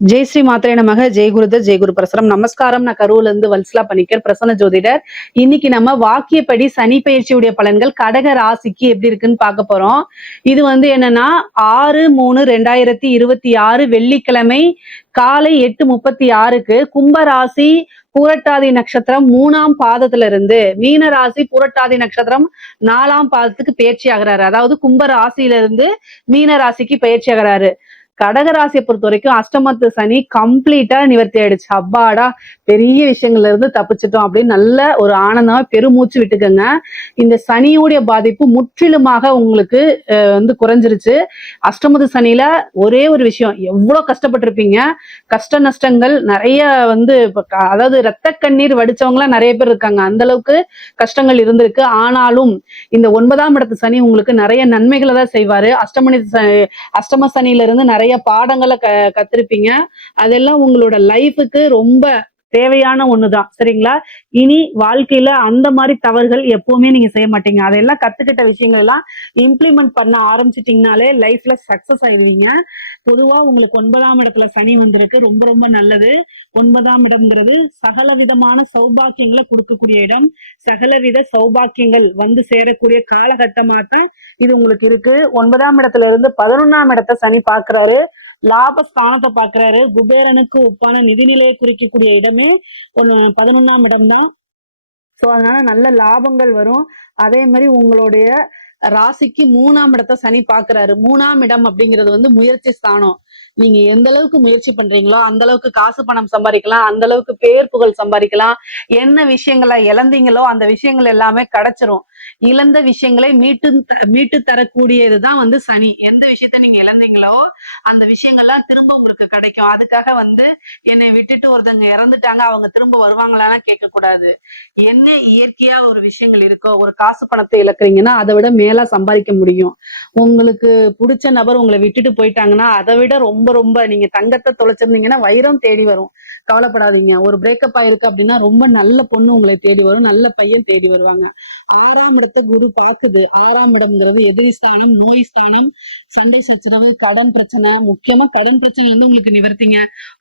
ஜெய் ஸ்ரீ மாத்திரை நமக. ஜெய் குருதர், ஜெய் குரு பிரசரம். நமஸ்காரம். நான் கரூர்ல இருந்து வல்சலா பணிக்கர், பிரசன்ன ஜோதிடர். இன்னைக்கு நம்ம வாக்கியப்படி சனி பயிற்சியுடைய பலன்கள் கடக ராசிக்கு எப்படி இருக்குன்னு பார்க்க போறோம். இது என்னன்னா 6/3/2026 வெள்ளிக்கிழமை காலை 8:36க்கு கும்பராசி பூரட்டாதி நட்சத்திரம் 3ஆம் பாதத்துல இருந்து மீன ராசி பூரட்டாதி நட்சத்திரம் 4ஆம் பாதத்துக்கு பயிற்சி ஆகிறாரு. அதாவது கும்ப ராசியில இருந்து மீன ராசிக்கு பயிற்சி ஆகிறாரு. கடகராசியை பொறுத்த வரைக்கும் அஷ்டமத்து சனி கம்ப்ளீட்டா நிவர்த்தி ஆயிடுச்சு. அப்பாடா, பெரிய விஷயங்கள்ல இருந்து தப்பிச்சிட்டோம் அப்படின்னு நல்ல ஒரு ஆனந்தமா பெருமூச்சு விட்டுக்கங்க. இந்த சனியோடைய பாதிப்பு முற்றிலுமாக உங்களுக்கு குறைஞ்சிருச்சு. அஷ்டமத்து சனியில ஒரே ஒரு விஷயம், எவ்வளவு கஷ்டப்பட்டிருப்பீங்க, கஷ்ட நஷ்டங்கள் நிறைய அதாவது ரத்த கண்ணீர் வடிச்சவங்களாம் நிறைய பேர் இருக்காங்க. அந்த அளவுக்கு கஷ்டங்கள் இருந்திருக்கு. ஆனாலும் இந்த 9ஆம் இடத்து சனி உங்களுக்கு நிறைய நன்மைகளை தான் செய்வாரு. அஷ்டம சனியில இருந்து நிறைய பாடங்களை கத்திருப்பீங்க. அதெல்லாம் உங்களோட லைஃபுக்கு ரொம்ப தேவையான ஒண்ணுதான். சரிங்களா? இனி வாழ்க்கையில அந்த மாதிரி தவறுகள் எப்பவுமே நீங்க செய்ய மாட்டீங்க. அதெல்லாம் கத்துக்கிட்ட விஷயங்கள் எல்லாம் இம்ப்ளிமெண்ட் பண்ண ஆரம்பிச்சிட்டீங்கனாலே லைஃப்ல சக்சஸ் ஆயிடுவீங்க. பொதுவா உங்களுக்கு 9ஆம் இடத்துல சனி வந்திருக்கு. ரொம்ப ரொம்ப நல்லது. 9ஆம் இடம்ங்கிறது சகல விதமான சௌபாக்கியங்களை கொடுக்கக்கூடிய இடம். சகலவித சௌபாக்கியங்கள் சேரக்கூடிய காலகட்டமா தான் இது உங்களுக்கு இருக்கு. 9ஆம் இடத்துல இருந்து 11ஆம் இடத்தை சனி பாக்குறாரு. லாபஸ்தானத்தை பாக்குறாரு. குபேரனுக்கு ஒப்பான நிதிநிலையை குறிக்கக்கூடிய இடமே 11ஆம் இடம் தான். சோ அதனால நல்ல லாபங்கள் வரும். அதே மாதிரி உங்களுடைய ராசிக்கு 3ஆம் இடத்தை சனி பாக்குறாரு. 3ஆம் இடம் அப்படிங்கிறது முயற்சி ஸ்தானம். நீங்க எந்த அளவுக்கு முயற்சி பண்றீங்களோ அந்த அளவுக்கு காசு பணம் சம்பாதிக்கலாம், அந்த அளவுக்கு பேர் புகழ் சம்பாதிக்கலாம். என்ன விஷயங்களை இழந்தீங்களோ அந்த விஷயங்கள் எல்லாமே கிடைச்சிரும். இழந்த விஷயங்களை மீட்டு தரக்கூடியதுதான் சனி. எந்த விஷயத்த நீங்க இழந்தீங்களோ அந்த விஷயங்கள்லாம் திரும்ப உங்களுக்கு கிடைக்கும். அதுக்காக என்னை விட்டுட்டு ஒருத்தங்க இறந்துட்டாங்க, அவங்க திரும்ப வருவாங்களான்னு கேட்க கூடாது. என்ன இயற்கையா ஒரு விஷயங்கள் இருக்கோ, ஒரு காசு பணத்தை இழக்கிறீங்கன்னா அதை விட மேலா சம்பாதிக்க முடியும். உங்களுக்கு பிடிச்ச நபர் உங்களை விட்டுட்டு போயிட்டாங்கன்னா அதை விட ரொம்ப ரொம்ப நீங்க தங்கத்தை தொலைச்சிருந்தீங்கன்னா வைரம் தேடி வரும். கவலைப்படாதீங்க. ஒரு பிரேக்கப் ஆயிருக்கு அப்படின்னா ரொம்ப நல்ல பொண்ணு உங்களை தேடி வரும், நல்ல பையன் தேடி வருவாங்க. 6ஆம் இடத்தை குரு பாக்குது. 6ஆம் இடம்ங்கிறது எதிரி ஸ்தானம், நோய் ஸ்தானம், சண்டை சச்சரவு, கடன் பிரச்சனை. முக்கியமா கடன் பிரச்சனைல இருந்து உங்களுக்கு நிவர்த்திங்க.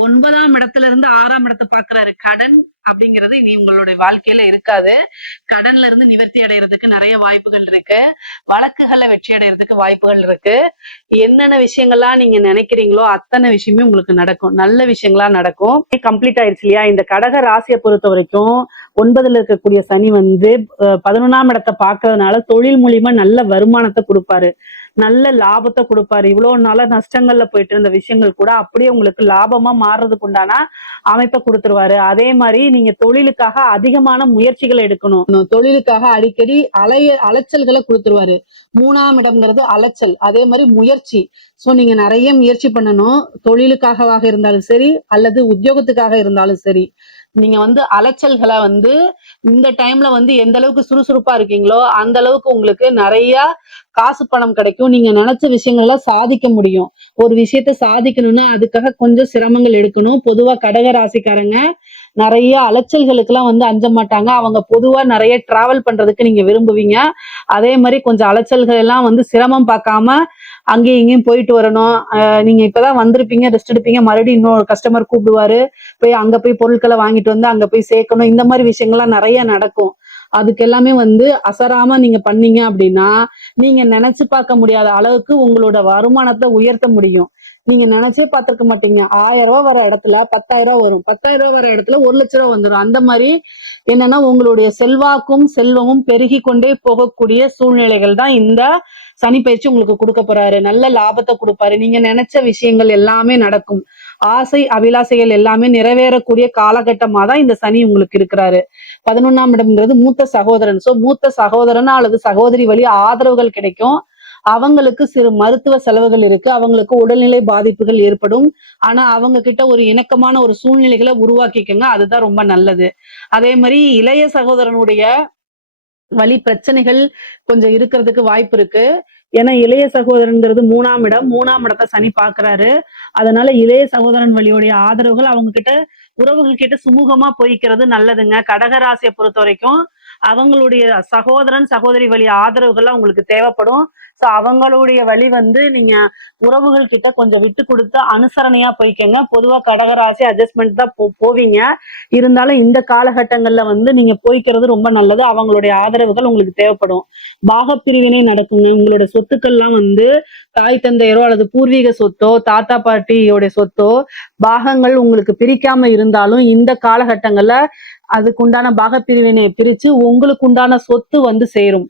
9ஆம் இடத்துல இருந்து 6ஆம் இடத்தை பாக்குறாரு. கடன் அப்படிங்கிறது இனி உங்களுடைய வாழ்க்கையில இருக்காது. கடன்ல இருந்து நிவர்த்தி அடைகிறதுக்கு நிறைய வாய்ப்புகள் இருக்கு. வழக்குகளை வெற்றி அடைகிறதுக்கு வாய்ப்புகள் இருக்கு. என்னென்ன விஷயங்கள்லாம் நீங்க நினைக்கிறீங்களோ அத்தனை விஷயமே உங்களுக்கு நடக்கும். நல்ல விஷயங்களா நடக்கும். கம்ப்ளீட் ஆயிடுச்சு இல்லையா? இந்த கடக ராசியை பொறுத்த வரைக்கும் 9ல இருக்கக்கூடிய சனி 11ஆம் இடத்தை பாக்குறதுனால தொழில் மூலியமா நல்ல வருமானத்தை கொடுப்பாரு, நல்ல லாபத்தை கொடுப்பாரு. இவ்வளவு நாள நஷ்டங்கள்ல போயிட்டு இருந்த விஷயங்கள் கூட அப்படியே உங்களுக்கு லாபமா மாறுறதுக்கு உண்டான அமைப்பை கொடுத்துருவாரு. அதே மாதிரி நீங்க தொழிலுக்காக அதிகமான முயற்சிகளை எடுக்கணும். தொழிலுக்காக அடிக்கடி அலைச்சல்களை கொடுத்துருவாரு. 3ஆம் இடம்ங்கிறது அலைச்சல், அதே மாதிரி முயற்சி. சோ நீங்க நிறைய முயற்சி பண்ணணும். தொழிலுக்காகவாக இருந்தாலும் சரி அல்லது உத்தியோகத்துக்காக இருந்தாலும் சரி. நீங்க அலைச்சல்களை இந்த டைம்ல எந்த அளவுக்கு சுறுசுறுப்பா இருக்கீங்களோ அந்த அளவுக்கு உங்களுக்கு நிறைய காசு பணம் கிடைக்கும். நீங்க நினைச்ச விஷயங்கள்ல சாதிக்க முடியும். ஒரு விஷயத்த சாதிக்கணும்னா அதுக்காக கொஞ்சம் சிரமங்கள் எடுக்கணும். பொதுவா கடக ராசிக்காரங்க நிறைய அலைச்சல்களுக்கு எல்லாம் அஞ்ச மாட்டாங்க. அவங்க பொதுவா நிறைய டிராவல் பண்றதுக்கு நீங்க விரும்புவீங்க. அதே மாதிரி கொஞ்சம் அலைச்சல்கள் எல்லாம் சிரமம் பார்க்காம அங்கேயும் இங்கேயும் போயிட்டு வரணும். நீங்க இப்பதான் வந்திருப்பீங்க, ரெஸ்ட் எடுப்பீங்க, மறுபடியும் இன்னொரு கஸ்டமர் கூப்பிடுவாரு, போய் அங்க போய் பொருட்களை வாங்கிட்டு அங்க போய் சேர்க்கணும். இந்த மாதிரி விஷயங்கள்லாம் நிறைய நடக்கும். அதுக்கு எல்லாமே அசராம நீங்க பண்ணீங்க அப்படின்னா நீங்க நினைச்சு பார்க்க முடியாத அளவுக்கு உங்களோட வருமானத்தை உயர்த்த முடியும். நீங்க நினைச்சே பார்த்திருக்க மாட்டீங்க. 1000 ரூபாய் வர இடத்துல 10,000 ரூபாய் வரும், 10,000 ரூபாய் வர இடத்துல 1,00,000 ரூபாய் வந்துடும். அந்த மாதிரி என்னன்னா உங்களுடைய செல்வாக்கும் செல்வமும் பெருகி கொண்டே போகக்கூடிய சூழ்நிலைகள் தான் இந்த சனி பயிற்சி உங்களுக்கு கொடுக்க போறாரு. நல்ல லாபத்தை கொடுப்பாரு. நீங்க நினைச்ச விஷயங்கள் எல்லாமே நடக்கும். ஆசை அபிலாசைகள் எல்லாமே நிறைவேறக்கூடிய காலகட்டமா தான் இந்த சனி உங்களுக்கு இருக்கிறாரு. 11ஆம் இடம்ங்கிறது மூத்த சகோதரன். சோ மூத்த சகோதரனா அல்லது சகோதரி வழி ஆதரவுகள் கிடைக்கும். அவங்களுக்கு சிறு மருத்துவ செலவுகள் இருக்கு. அவங்களுக்கு உடல்நிலை பாதிப்புகள் ஏற்படும். ஆனா அவங்க கிட்ட ஒரு இணக்கமான ஒரு சூழ்நிலைகளை உருவாக்கிக்கங்க. அதுதான் ரொம்ப நல்லது. அதே மாதிரி இளைய சகோதரனுடைய வழி பிரச்சனைகள் கொஞ்சம் இருக்கிறதுக்கு வாய்ப்பு இருக்கு. ஏன்னா இளைய சகோதரன்கிறது 3ஆம் இடம், 3ஆம் இடத்தை சனி பாக்குறாரு. அதனால இளைய சகோதரன் வழியோடைய ஆதரவுகள் அவங்க கிட்ட உறவுகள் கிட்ட சுமூகமா போய்க்கிறது நல்லதுங்க. கடகராசியை பொறுத்த வரைக்கும் அவங்களுடைய சகோதரன் சகோதரி வழி ஆதரவுகள்லாம் உங்களுக்கு தேவைப்படும். ஸோ அவங்களுடைய வழி வந்து நீங்க உறவுகள் கிட்ட கொஞ்சம் விட்டு கொடுத்து அனுசரணையா போய்க்கங்க. பொதுவா கடகராசி அட்ஜஸ்ட்மெண்ட் தான் போவீங்க. இருந்தாலும் இந்த காலகட்டங்கள்ல வந்து நீங்க போய்க்கிறது ரொம்ப நல்லது. அவங்களுடைய ஆதரவுகள் உங்களுக்கு தேவைப்படும். பாகப்பிரிவினை நடக்குங்க. உங்களோட சொத்துக்கள்லாம் வந்து தாய் தந்தையரோ அல்லது பூர்வீக சொத்தோ தாத்தா பாட்டியோடைய சொத்தோ பாகங்கள் உங்களுக்கு பிரிக்காம இருந்தாலும் இந்த காலகட்டங்கள்ல அதுக்குண்டான பாகப்பிரிவினை பிரிச்சு உங்களுக்கு உண்டான சொத்து வந்து சேரும்.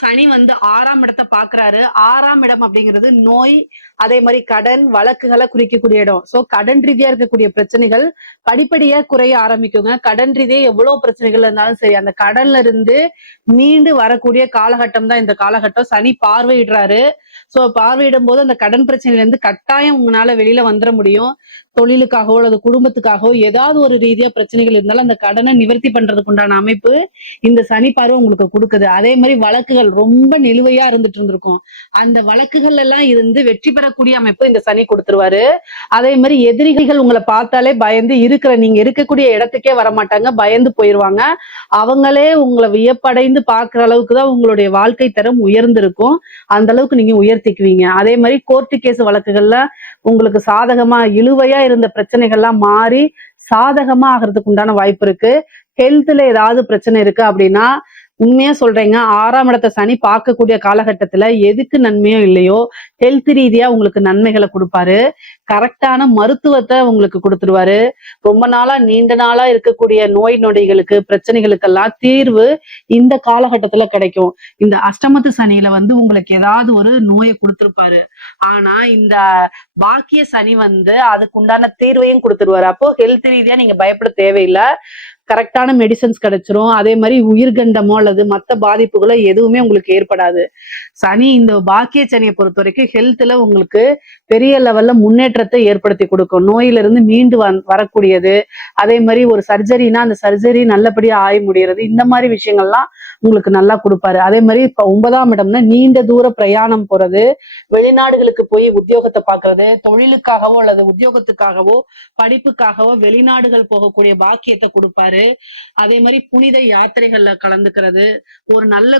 சனி வந்து 6ஆம் இடத்தை பாக்குறாரு. 6ஆம் இடம் அப்படிங்கிறது நோய், அதே மாதிரி கடன் வழக்குகளை குறிக்கக்கூடிய இடம். சோ கடன் ரீதியா இருக்கக்கூடிய பிரச்சனைகள் படிப்படியா குறைய ஆரம்பிக்குங்க. கடன் ரீதியா எவ்வளவு பிரச்சனைகள் இருந்தாலும் சரி, அந்த கடன்ல இருந்து மீண்டு வரக்கூடிய காலகட்டம் தான் இந்த காலகட்டம். சனி பார்வையிடுறாரு. சோ பார்வையிடும் போது அந்த கடன் பிரச்சனையில இருந்து கட்டாயம் உங்களால வெளியில வந்துட முடியும். தொழிலுக்காகவோ அல்லது குடும்பத்துக்காகவோ ஏதாவது ஒரு ரீதியா பிரச்சனைகள் இருந்தாலும் அந்த கடனை நிவர்த்தி பண்றதுக்கு உண்டான அமைப்பு இந்த சனி பார்வை உங்களுக்கு கொடுக்குது. அதே மாதிரி வழக்குகள் ரொம்ப நிலுவையா இருந்துட்டு இருந்திருக்கும். அந்த வழக்குகள் எல்லாம் இருந்து வெற்றி பெறக்கூடிய அமைப்பு இந்த சனி கொடுத்துருவாரு. அதே மாதிரி எதிரிகள் உங்களை பார்த்தாலே பயந்து நீங்க இருக்கக்கூடிய இடத்துக்கே வரமாட்டாங்க, பயந்து போயிருவாங்க. அவங்களே உங்களை வியப்படைந்து பார்க்கிற அளவுக்கு தான் உங்களுடைய வாழ்க்கை தரம் உயர்ந்திருக்கும். அந்த அளவுக்கு நீங்க உயர்த்திக்குவீங்க. அதே மாதிரி கோர்ட்டு கேஸ் வழக்குகள்ல உங்களுக்கு சாதகமா இழுவையா இருந்த பிரச்சனைகள்லாம் மாறி சாதகமா ஆகிறதுக்கு உண்டான வாய்ப்பு இருக்கு. ஹெல்த்ல ஏதாவது பிரச்சனை இருக்கு அப்படின்னா உண்மையா சொல்றேங்க, 6ஆம் இடத்தை சனி பார்க்கக்கூடிய காலகட்டத்துல எதுக்கு நன்மையோ இல்லையோ ஹெல்த் ரீதியா உங்களுக்கு நன்மைகளை கொடுப்பாரு. கரெக்டான மருத்துவத்தை உங்களுக்கு கொடுத்துருவாரு. ரொம்ப நாளா நீண்ட நாளா இருக்கக்கூடிய நோய் நொடிகளுக்கு பிரச்சனைகளுக்கெல்லாம் தீர்வு இந்த காலகட்டத்துல கிடைக்கும். இந்த அஷ்டமத்து சனியில வந்து உங்களுக்கு ஏதாவது ஒரு நோயை கொடுத்திருப்பாரு. ஆனா இந்த பாக்கிய சனி வந்து அதுக்கு உண்டான தீர்வையும் கொடுத்துருவாரு. அப்போ ஹெல்த் ரீதியா நீங்க பயப்பட தேவையில்லை. கரெக்டான மெடிசன்ஸ் கிடைச்சிரும். அதே மாதிரி உயிர்கண்டமோ அல்லது மற்ற பாதிப்புகளோ எதுவுமே உங்களுக்கு ஏற்படாது. சனி இந்த பாக்கிய சனியை பொறுத்த வரைக்கும் ஹெல்த்ல உங்களுக்கு பெரிய லெவல்ல முன்னேற்றத்தை ஏற்படுத்தி கொடுக்கும். நோயிலிருந்து மீண்டு வரக்கூடியது. அதே மாதிரி ஒரு சர்ஜரினா அந்த சர்ஜரி நல்லபடியா ஆய முடியறது. இந்த மாதிரி விஷயங்கள்லாம் உங்களுக்கு நல்லா கொடுப்பாரு. அதே மாதிரி இப்ப 9ஆம் இடம்னா நீண்ட தூர பிரயாணம் போறது, வெளிநாடுகளுக்கு போய் உத்தியோகத்தை பாக்குறது, தொழிலுக்காகவோ அல்லது உத்தியோகத்துக்காகவோ படிப்புக்காகவோ வெளிநாடுகள் போகக்கூடிய பாக்கியத்தை கொடுப்பாரு. அதே மாதிரி புனித யாத்திரைகள்ல கலந்துக்கிறது, ஒரு நல்ல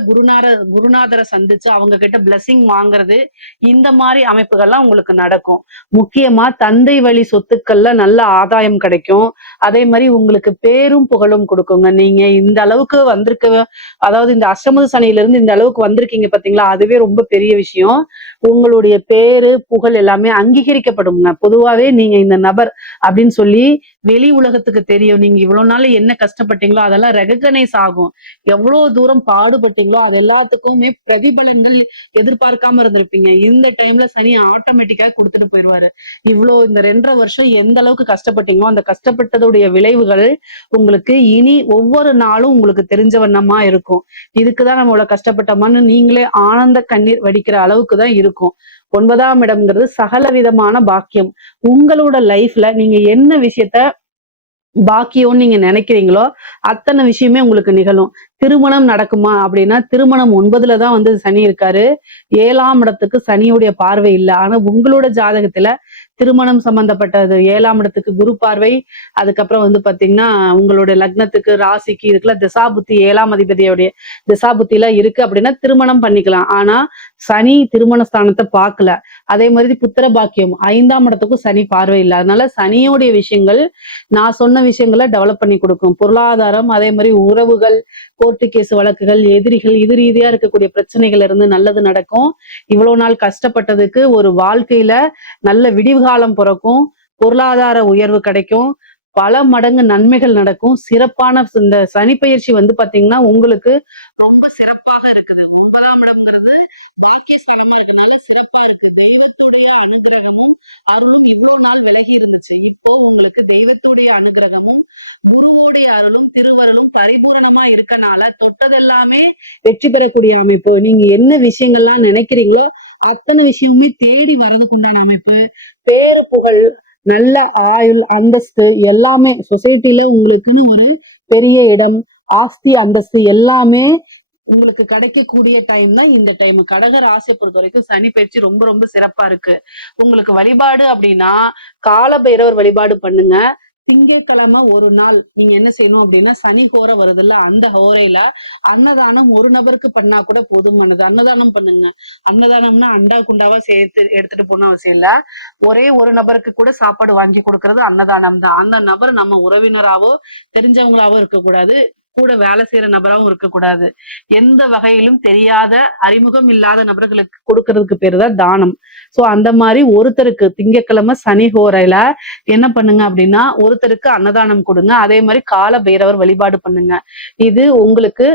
குருநாதரை சந்திச்சு அவங்க கிட்ட பிளஸிங் வாங்குறது, இந்த மாதிரி அமைப்புகள்லாம் உங்களுக்கு நடக்கும். முக்கியமா தந்தை வழி சொத்துக்கள்ல நல்ல ஆதாயம் கிடைக்கும். அதே மாதிரி உங்களுக்கு பேரும் புகழும் கொடுக்குங்க. நீங்க இந்த அளவுக்கு வந்திருக்க, அதாவது இந்த அஷ்டம சனியில இருந்து இந்த அளவுக்கு வந்திருக்கீங்க பாத்தீங்களா, அதுவே ரொம்ப பெரிய விஷயம். உங்களுடைய பேரு புகழ் எல்லாமே அங்கீகரிக்கப்படுங்க. பொதுவாவே நீங்க இந்த நபர் அப்படின்னு சொல்லி வெளி உலகத்துக்கு தெரியும். நீங்க இவ்வளவு நாள் என்ன கஷ்டப்பட்டீங்களோ அதெல்லாம் ரெகக்னைஸ் ஆகும். எவ்வளவு தூரம் பாடுபட்டீங்களோ அது எல்லாத்துக்குமே பிரதிபலன்கள் எதிர்பார்க்காம இருந்திருப்பீங்க. இந்த டைம்ல சனி ஆட்டோமேட்டிக்கா கொடுத்துட்டு போயிடுவாரு. இந்த 2.5 வருஷம் எந்த அளவுக்கு கஷ்டப்பட்டீங்களோ அந்த கஷ்டப்பட்டதுடைய விளைவுகள் உங்களுக்கு இனி ஒவ்வொரு நாளும் உங்களுக்கு தெரிஞ்ச வண்ணமா இருக்கும். இதுக்குதான் நம்ம இவ்வளவு கஷ்டப்பட்டோமான்னு நீங்களே ஆனந்த கண்ணீர் வடிக்கிற அளவுக்கு தான் இருக்கும். 9ஆம் இடம்ங்கிறது சகல விதமான பாக்கியம். உங்களோட லைஃப்ல நீங்க என்ன விஷயத்த பாக்கியம்னு நீங்க நினைக்கிறீங்களோ அத்தனை விஷயமே உங்களுக்கு நிகழும். திருமணம் நடக்குமா அப்படின்னா திருமணம் 9ல தான் வந்து சனி இருக்காரு. 7ஆம் இடத்துக்கு சனியுடைய பார்வை இல்லை. ஆனா உங்களோட ஜாதகத்துல திருமணம் சம்பந்தப்பட்டது 7ஆம் இடத்துக்கு குரு பார்வை, அதுக்கப்புறம் வந்து பாத்தீங்கன்னா உங்களுடைய லக்னத்துக்கு ராசிக்கு இதுக்குள்ள திசாபுத்தி 7ஆம் அதிபதியோடைய திசாபுத்தில இருக்கு அப்படின்னா திருமணம் பண்ணிக்கலாம். ஆனா சனி திருமண ஸ்தானத்தை பார்க்கல. அதே மாதிரி புத்திர பாக்கியம் 5ஆம் இடத்துக்கும் சனி பார்வை இல்லை. அதனால சனியோடைய விஷயங்கள் நான் சொன்ன விஷயங்களை டெவலப் பண்ணி கொடுக்கும். பொருளாதாரம், அதே மாதிரி உறவுகள், கோர்ட்டு கேஸ் வழக்குகள், எதிரிகள், இது ரீதியா இருக்கக்கூடிய பிரச்சனைகள் இருந்து நல்லது நடக்கும். இவ்வளவு நாள் கஷ்டப்பட்டதுக்கு ஒரு வாழ்க்கையில நல்ல விடிவுகாலம் பிறக்கும். பொருளாதார உயர்வு கிடைக்கும். பல மடங்கு நன்மைகள் நடக்கும். சிறப்பான இந்த சனி பயிற்சி வந்து பாத்தீங்கன்னா உங்களுக்கு ரொம்ப சிறப்பாக இருக்குது. 9ஆம் இடம்ங்கிறது பாக்கியஸ்தானமா இருக்கனால சிறப்பா இருக்கு. தெய்வத்துடைய அனுகிரகமும் அருளும் இவ்வளவு நாள் விலகி இருந்துச்சு. இப்போ உங்களுக்கு தெய்வத்துடைய அனுகிரகமும் குருவோடைய அருளும் திருவருளும் பரிபூரணமா இருக்கனால தொட்டதெல்லாமே வெற்றி பெறக்கூடிய அமைப்பு. நீங்க என்ன விஷயங்கள்லாம் நினைக்கிறீங்களோ அத்தனை விஷயமுமே தேடி வர்றதுக்கு உண்டான அமைப்பு. பேரு புகழ், நல்ல ஆயுள், அந்தஸ்து எல்லாமே சொசைட்டில உங்களுக்குன்னு ஒரு பெரிய இடம், ஆஸ்தி, அந்தஸ்து எல்லாமே உங்களுக்கு கிடைக்கக்கூடிய டைம் தான் இந்த டைம். கடக ராசியை பொறுத்த வரைக்கும் சனி பயிற்சி ரொம்ப ரொம்ப சிறப்பா இருக்கு. உங்களுக்கு வழிபாடு அப்படின்னா கால பைரவர் வழிபாடு பண்ணுங்க. திங்கட்கிழமை ஒரு நாள் நீங்க என்ன செய்யணும் அப்படின்னா, சனி ஹோரை வருதுல்ல, அந்த ஹோரையில அன்னதானம் ஒரு நபருக்கு பண்ணா கூட போதுமானது. அன்னதானம் பண்ணுங்க. அன்னதானம்னா அண்டா குண்டாவா சேர்த்து எடுத்துட்டு போகணும் அவசியம் இல்ல. ஒரே ஒரு நபருக்கு கூட சாப்பாடு வாங்கி கொடுக்கறது அன்னதானம் தான். அந்த நபர் நம்ம உறவினராவோ தெரிஞ்சவங்களாவோ இருக்கக்கூடாது. கூட வேலை செய்யற நபராவும் இருக்கக்கூடாது. எந்த வகையிலும் தெரியாத, அறிமுகம் இல்லாத நபர்களுக்கு கொடுக்கறதுக்கு பேரு தான் தானம். சோ அந்த மாதிரி ஒருத்தருக்கு திங்கட்கிழமை சனி ஹோரையில என்ன பண்ணுங்க அப்படின்னா, ஒருத்தருக்கு அன்னதானம் கொடுங்க. அதே மாதிரி கால பைரவர் வழிபாடு பண்ணுங்க. இது உங்களுக்கு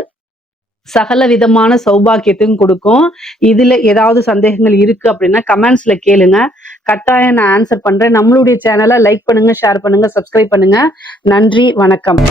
சகல விதமான சௌபாக்கியத்தையும் கொடுக்கும். இதுல ஏதாவது சந்தேகங்கள் இருக்கு அப்படின்னா கமெண்ட்ஸ்ல கேளுங்க. கட்டாயம் நான் ஆன்சர் பண்றேன். நம்மளுடைய சேனலை லைக் பண்ணுங்க, ஷேர் பண்ணுங்க, சப்ஸ்கிரைப் பண்ணுங்க. நன்றி, வணக்கம்.